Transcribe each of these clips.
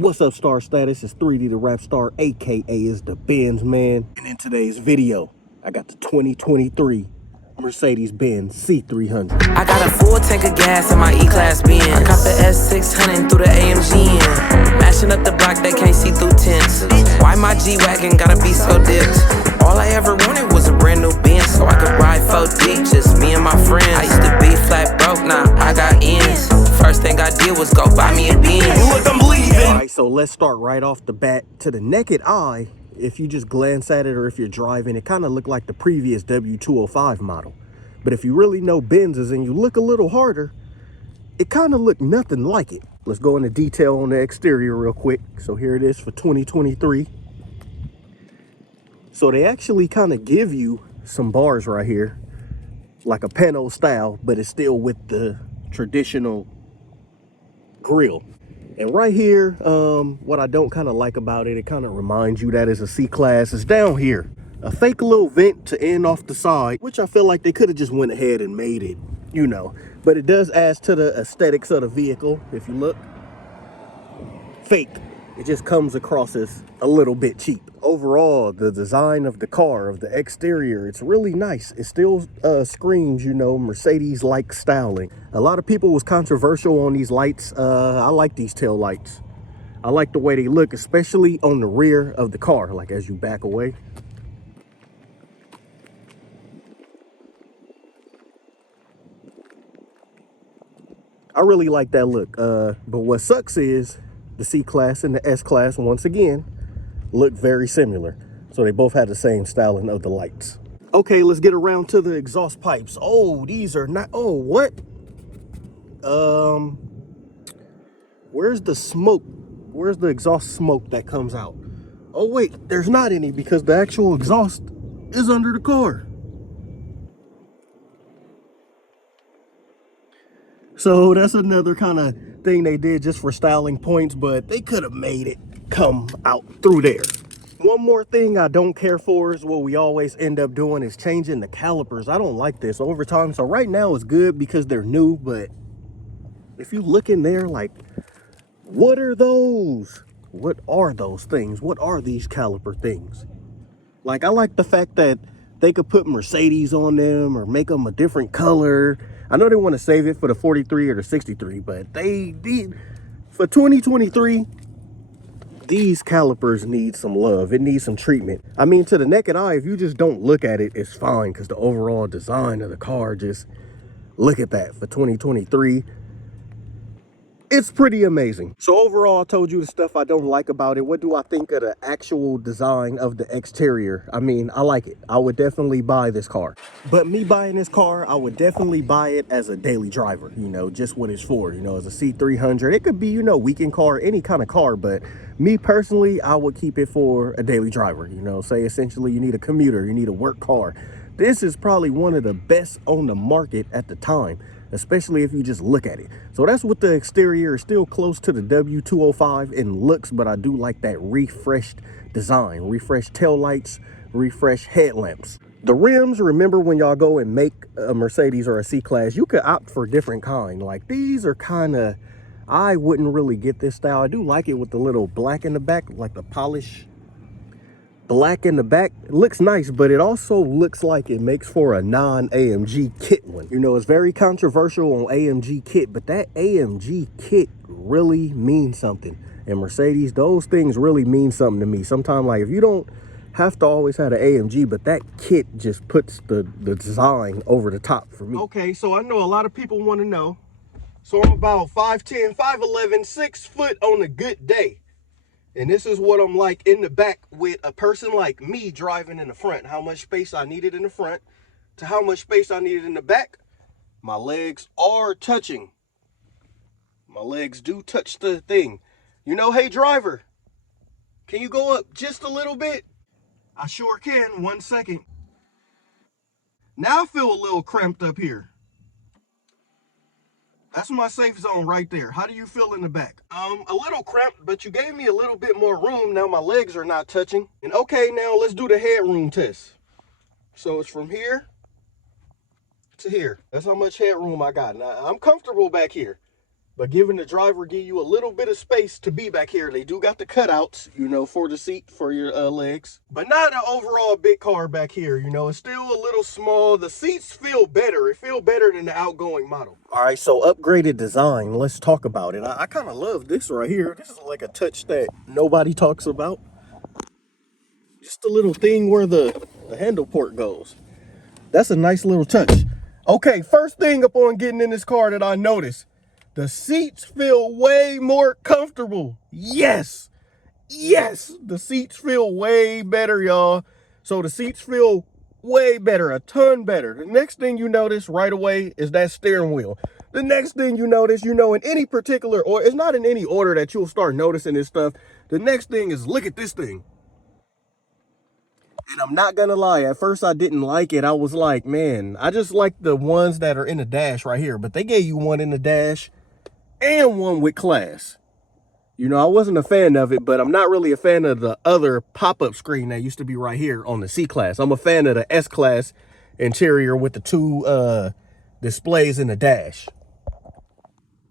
What's up, Star Status? It's 3D the Rap Star, aka is the Benz Man. And in today's video, I got the 2023 Mercedes-Benz C300. I got a full tank of gas in my E-Class Benz. I got the S600 through the AMG in. Mashing up the block, they can't see through tents. Why my G-Wagon gotta be so dipped? All I ever wanted was a brand new Benz, so I could ride 4 deep, just me and my friends. I used to be flat broke, now I got ends. First thing I did was go buy me a Benz. Look, I'm leaving. Alright, so let's start right off the bat. To the naked eye, if you just glance at it or if you're driving, it kind of looked like the previous W205 model. But if you really know Benzes and you look a little harder, it kind of looked nothing like it. Let's go into detail on the exterior real quick. So here it is for 2023. So they actually kind of give you some bars right here, like a panel style, but it's still with the traditional grill. And right here, what I don't kind of like about it, it kind of reminds you that it's a C-Class. It's down here, a fake little vent to end off the side, which I feel like they could have just went ahead and made it, you know. But it does add to the aesthetics of the vehicle. If you look, fake. It just comes across as a little bit cheap. Overall, the design of the car, of the exterior, it's really nice. It still screams, you know, Mercedes-like styling. A lot of people was controversial on these lights. I like these tail lights. I like the way they look, especially on the rear of the car, like as you back away. I really like that look. But what sucks is the C-Class and the S-Class, once again, look very similar. So they both had the same styling of the lights. Okay, let's get around to the exhaust pipes. Oh, these are not, oh, what? Where's the smoke? Where's the exhaust smoke that comes out? Oh wait, there's not any because the actual exhaust is under the car. So that's another kind of thing they did just for styling points, but they could have made it come out through there. One more thing I don't care for is what we always end up doing is changing the calipers. I don't like this over time. So right now it's good because they're new, but if you look in there, like, what are those? What are those things? What are these caliper things? Like, I like the fact that they could put Mercedes on them or make them a different color. I know they want to save it for the 43 or the 63, but they for 2023, these calipers need some love. It needs some treatment. I mean, to the naked eye, if you just don't look at it, it's fine because the overall design of the car, just look at that for 2023. It's pretty amazing. So overall, I told you the stuff I don't like about it. What do I think of the actual design of the exterior? I mean, I like it. I would definitely buy this car. But me buying this car, I would definitely buy it as a daily driver, you know, just what it's for, you know, as a C300. It could be, you know, weekend car, any kind of car, but me personally, I would keep it for a daily driver, you know, say essentially you need a commuter, you need a work car. This is probably one of the best on the market at the time, especially if you just look at it. So that's what the exterior is, still close to the W205 in looks, but I do like that refreshed design, refreshed taillights, refreshed headlamps. The rims, remember when y'all go and make a Mercedes or a C-Class, you could opt for different kind. Like these are kind of, I wouldn't really get this style. I do like it with the little black in the back, like the polish black in the back. It looks nice, but it also looks like it makes for a non-AMG kit one. You know, it's very controversial on AMG kit, but that AMG kit really means something. And Mercedes, those things really mean something to me. Sometimes, like, if you don't have to always have an AMG, but that kit just puts the design over the top for me. Okay, so I know a lot of people want to know. So I'm about 5'10", 5'11", 6 foot on a good day. And this is what I'm like in the back with a person like me driving in the front. How much space I needed in the front to how much space I needed in the back. My legs are touching. My legs do touch the thing. You know, hey driver, can you go up just a little bit? I sure can. 1 second. Now I feel a little cramped up here. That's my safe zone right there. How do you feel in the back? A little cramped, but you gave me a little bit more room. Now my legs are not touching. And okay, now let's do the headroom test. So it's from here to here. That's how much headroom I got. Now I'm comfortable back here. but giving the driver give you a little bit of space to be back here. They do got the cutouts, you know, for the seat, for your legs, but not an overall big car back here. You know, it's still a little small. The seats feel better. It feel better than the outgoing model. All right, so upgraded design. Let's talk about it. I kind of love this right here. This is like a touch that nobody talks about. Just a little thing where the handle port goes. That's a nice little touch. Okay, first thing upon getting in this car that I noticed, the seats feel way more comfortable. Yes, the seats feel way better, y'all. So the seats feel way better, a ton better. The next thing you notice right away is that steering wheel. The next thing you notice, you know, in any particular, or it's not in any order that you'll start noticing this stuff. The next thing is, look at this thing. And I'm not gonna lie, at first I didn't like it. I was like, man, I just like the ones that are in the dash right here. But they gave you one in the dash and one with class. You know, I wasn't a fan of it, but I'm not really a fan of the other pop-up screen that used to be right here on the C-Class. I'm a fan of the S-Class interior with the two displays in the dash.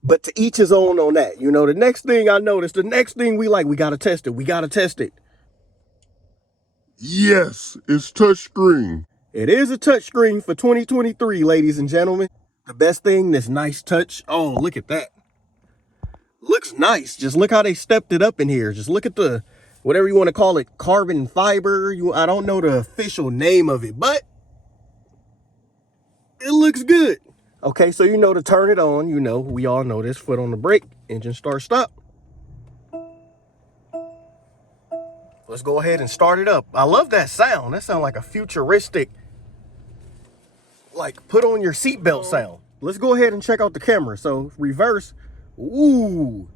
But to each his own on that. You know, the next thing I noticed, the next thing we gotta test it. We gotta test it. Yes, it's touchscreen. It is a touchscreen for 2023, ladies and gentlemen. The best thing, this nice touch. Oh, look at that. Looks nice. Just look how they stepped it up in here. Just look at the, whatever you want to call it, carbon fiber. I don't know the official name of it, but it looks good. Okay, so you know to turn it on, you know, we all know this, foot on the brake, engine start, stop. Let's go ahead and start it up. I love that sound. That sounds like a futuristic, like put on your seatbelt sound. Let's go ahead and check out the camera. So reverse. Ooh.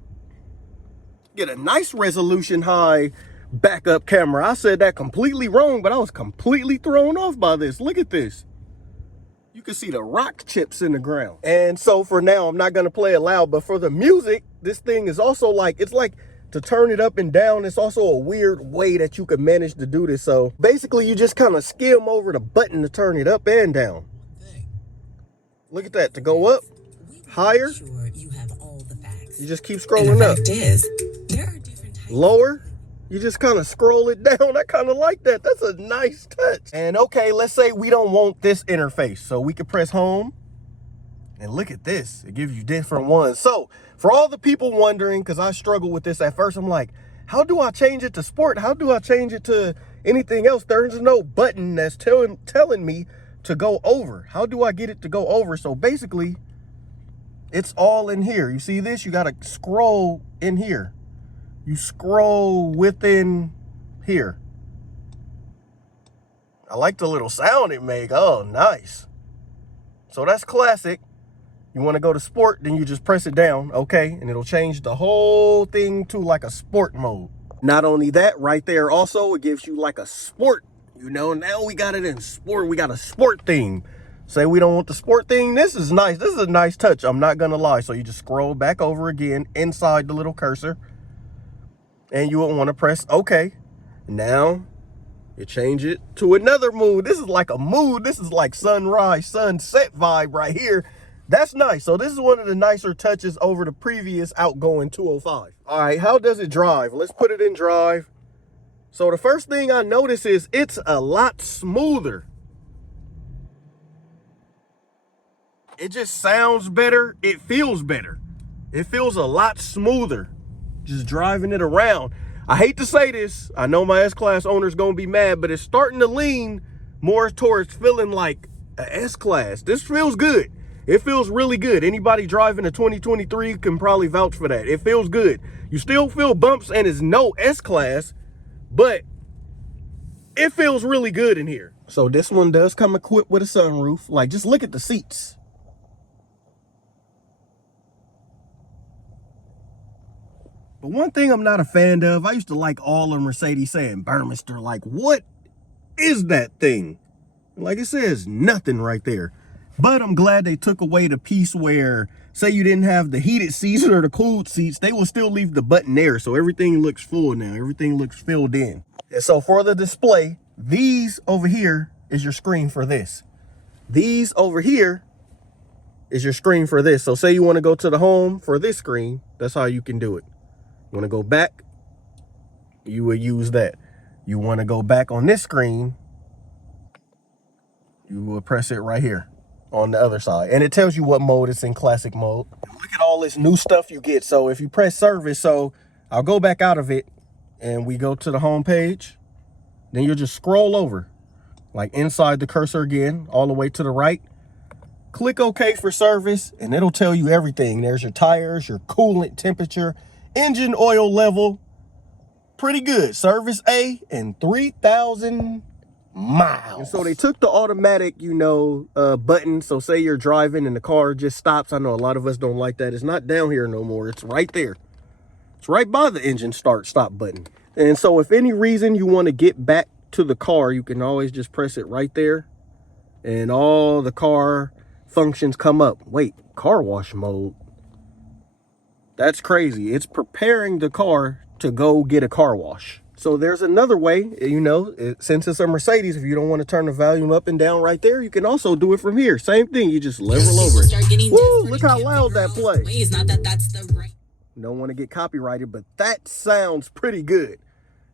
Get a nice resolution high backup camera. I said that completely wrong, but I was completely thrown off by this. Look at this. You can see the rock chips in the ground. And so for now, I'm not going to play it loud, but for the music, this thing is also like, it's like, to turn it up and down, it's also a weird way that you could manage to do this. So basically you just kind of skim over the button to turn it up and down. Look at that. To go up higher, you just keep scrolling up. Lower, you just kind of scroll it down. I kind of like that. That's a nice touch. And okay, let's say we don't want this interface, so we can press home. And look at this, it gives you different ones. So for all the people wondering, because I struggled with this at first, I'm like, how do I change it to sport? How do I change it to anything else? There's no button that's telling me to go over. How do I get it to go over? So basically, it's all in here. You see this? You got to scroll in here. You scroll within here. I like the little sound it make. Oh, nice. So that's classic. You want to go to sport, then you just press it down, okay? And it'll change the whole thing to like a sport mode. Not only that, right there also, it gives you like a sport, you know? Now we got it in sport. We got a sport theme. Say we don't want the sport thing. This is nice. This is a nice touch. I'm not going to lie. So you just scroll back over again inside the little cursor. And you will want to press okay. Now you change it to another mood. This is like a mood. This is like sunrise, sunset vibe right here. That's nice. So this is one of the nicer touches over the previous outgoing 205. All right, how does it drive? Let's put it in drive. So the first thing I notice is it's a lot smoother. It just sounds better. It feels better. It feels a lot smoother just driving it around. I hate to say this. I know my S-Class owner's going to be mad, but it's starting to lean more towards feeling like an S-Class. This feels good. It feels really good. Anybody driving a 2023 can probably vouch for that. It feels good. You still feel bumps and it's no S-Class, but it feels really good in here. So this one does come equipped with a sunroof. Like, just look at the seats. But one thing I'm not a fan of, I used to like all of Mercedes saying Burmester. Like, what is that thing? Like, it says nothing right there. But I'm glad they took away the piece where, say you didn't have the heated seats or the cooled seats, they will still leave the button there. So everything looks full now. Everything looks filled in. And so for the display, these over here is your screen for this. These over here is your screen for this. So say you want to go to the home for this screen, that's how you can do it. You want to go back, you would use that. You want to go back on this screen, you will press it right here on the other side. And it tells you what mode it's in, classic mode. Look at all this new stuff you get. So if you press service, so I'll go back out of it and we go to the home page, then you'll just scroll over, like inside the cursor again, all the way to the right. Click OK for service, and it'll tell you everything. There's your tires, your coolant temperature, engine oil level. Pretty good. Service A and 3,000 miles. And so they took the automatic, button. So say you're driving and the car just stops. I know a lot of us don't like that. It's not down here no more. It's right there. It's right by the engine stop button. And so if any reason you want to get back to the car, you can always just press it right there. And all the car functions come up. Wait, car wash mode. That's crazy. It's preparing the car to go get a car wash. So there's another way, since it's a Mercedes, if you don't want to turn the volume up and down right there, you can also do it from here. Same thing, you just level over it. Woo, look how loud that plays. Don't want to get copyrighted, but that sounds pretty good.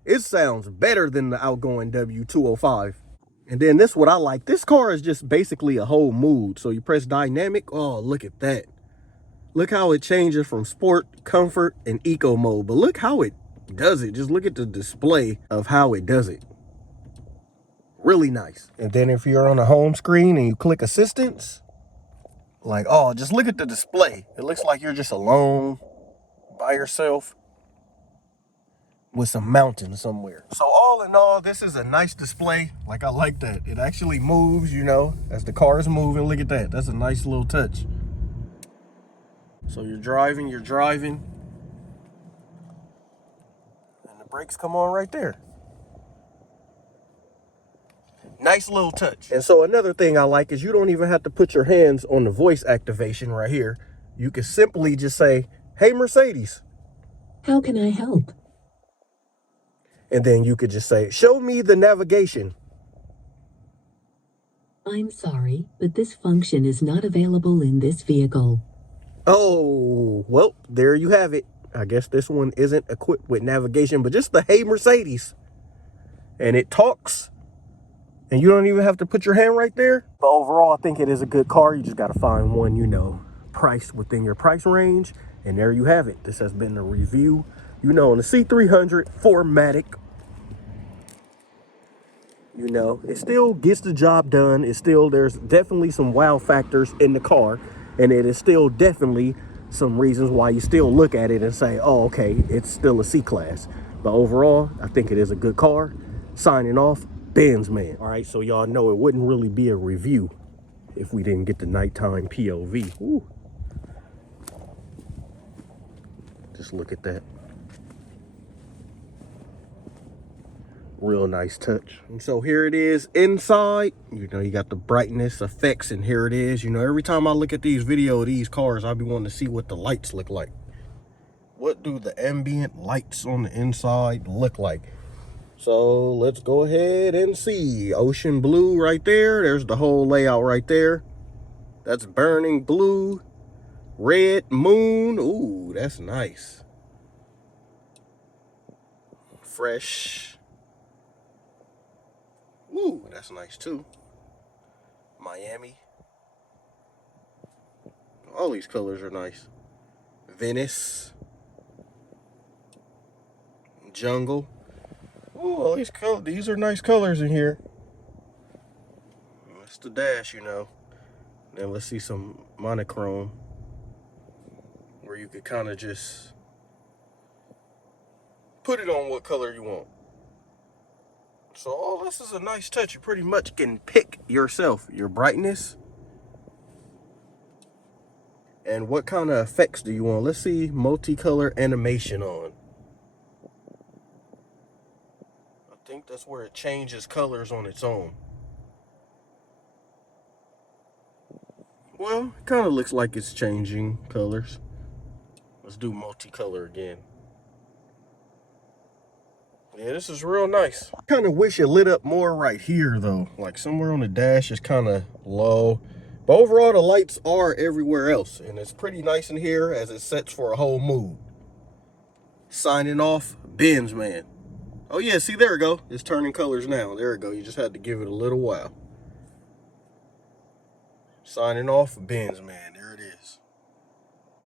It sounds better than the outgoing W205. And then this, what I like, this car is just basically a whole mood. So you press dynamic. Oh, look at that. Look how it changes from sport, comfort, and eco mode. But look how it does it. Just look at the display of how it does it. Really nice. And then if you're on the home screen and you click assistance, just look at the display. It looks like you're just alone by yourself with some mountains somewhere. So all in all, this is a nice display. I like that. It actually moves, as the car is moving. Look at that. That's a nice little touch. So you're driving. And the brakes come on right there. Nice little touch. And so another thing I like is you don't even have to put your hands on the voice activation right here. You can simply just say, "Hey, Mercedes. How can I help?" And then you could just say, "Show me the navigation." I'm sorry, but this function is not available in this vehicle. Oh, well, there you have it. I guess this one isn't equipped with navigation, but just the "Hey, Mercedes." And it talks, and you don't even have to put your hand right there. But overall, I think it is a good car. You just got to find one, priced within your price range. And there you have it. This has been a review, on the C300 4MATIC. It still gets the job done. There's definitely some wow factors in the car. And it is still definitely some reasons why you still look at it and say, oh, okay, it's still a C-Class. But overall, I think it is a good car. Signing off, Benz Man. All right, so y'all know it wouldn't really be a review if we didn't get the nighttime POV. Ooh. Just look at that. Real nice touch. And so here it is inside. You got the brightness effects, and here it is. Every time I look at these videos of these cars, I'll be wanting to see what the lights look like. What do the ambient lights on the inside look like? So let's go ahead and see. Ocean blue right there. There's the whole layout right there. That's burning blue. Red moon. Ooh, that's nice. Fresh. Ooh, that's nice too. Miami. All these colors are nice. Venice. Jungle. Ooh, all these are nice colors in here. That's the dash, Then let's see some monochrome, where you could kind of just put it on what color you want. So all this is a nice touch. You pretty much can pick yourself, your brightness, and what kind of effects do you want. Let's see multicolor animation on. I think that's where it changes colors on its own. Well, it kind of looks like it's changing colors. Let's do multicolor again. Yeah, this is real nice. Kind of wish it lit up more right here though. Like somewhere on the dash is kind of low. But overall, the lights are everywhere else, and it's pretty nice in here as it sets for a whole mood. Signing off, Benz Man. Oh yeah, see, there we go. It's turning colors now. There we go. You just had to give it a little while. Signing off, Benz Man. There it is.